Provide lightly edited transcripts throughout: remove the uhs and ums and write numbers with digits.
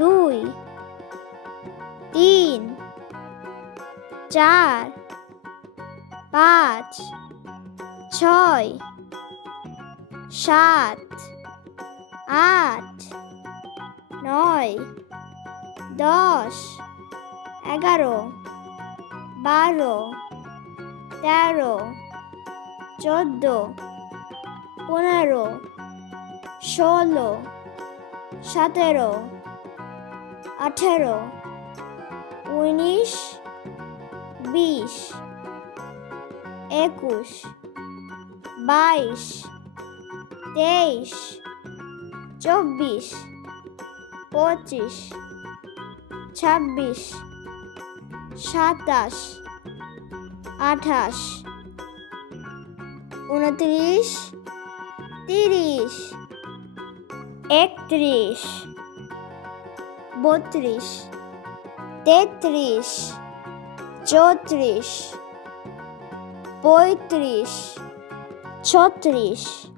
দুই, তিন, চার, পাঁচ, ছয়, সাত, আট, নয়, 10, 11, 12, 13, 14, 15, 16, 17, 18, 19, 20, 21, 22, 23, 24, 25, 26,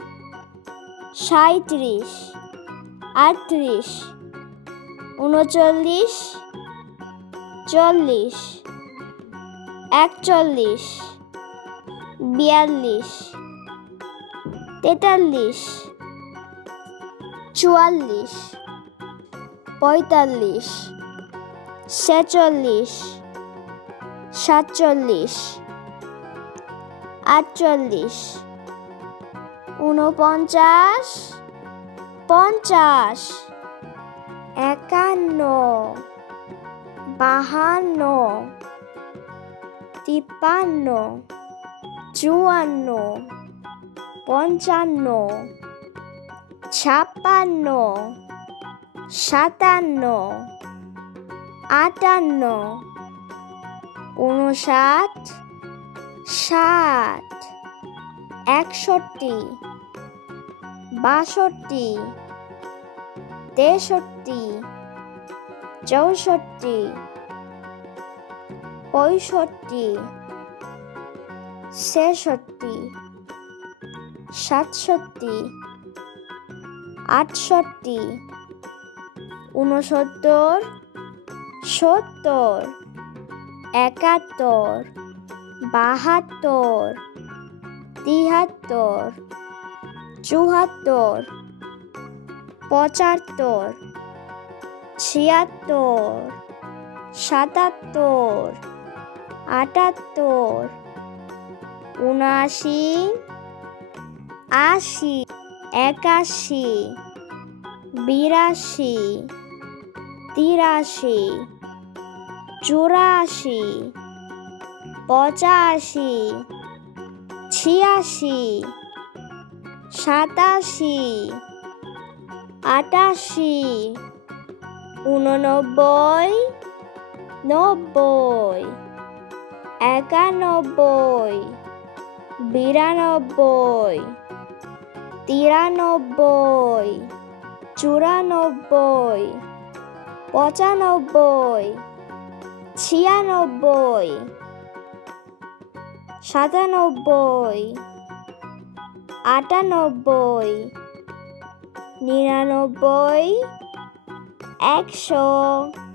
27, 28, 29, 30, 31, 32, 33, 34, 35, 36, 37, 38, 39, 40, 41, 42, 43, 44, 45, 46, 47, 48, 49, 50, 51, 52, 53, 54, 55, 56, 57, 58, 59, 60, 61, 62, 63, 64, 65, 66, 67, 68, 69, 70, 71, 72, 73, 74, 75, 76, 77, 78, 79, 80, 81, 82, 83, 84, 85, 86, 87, 88, 89, 90, 91, 92, 93, 94, 95, 96, 97, 98, 99, 100,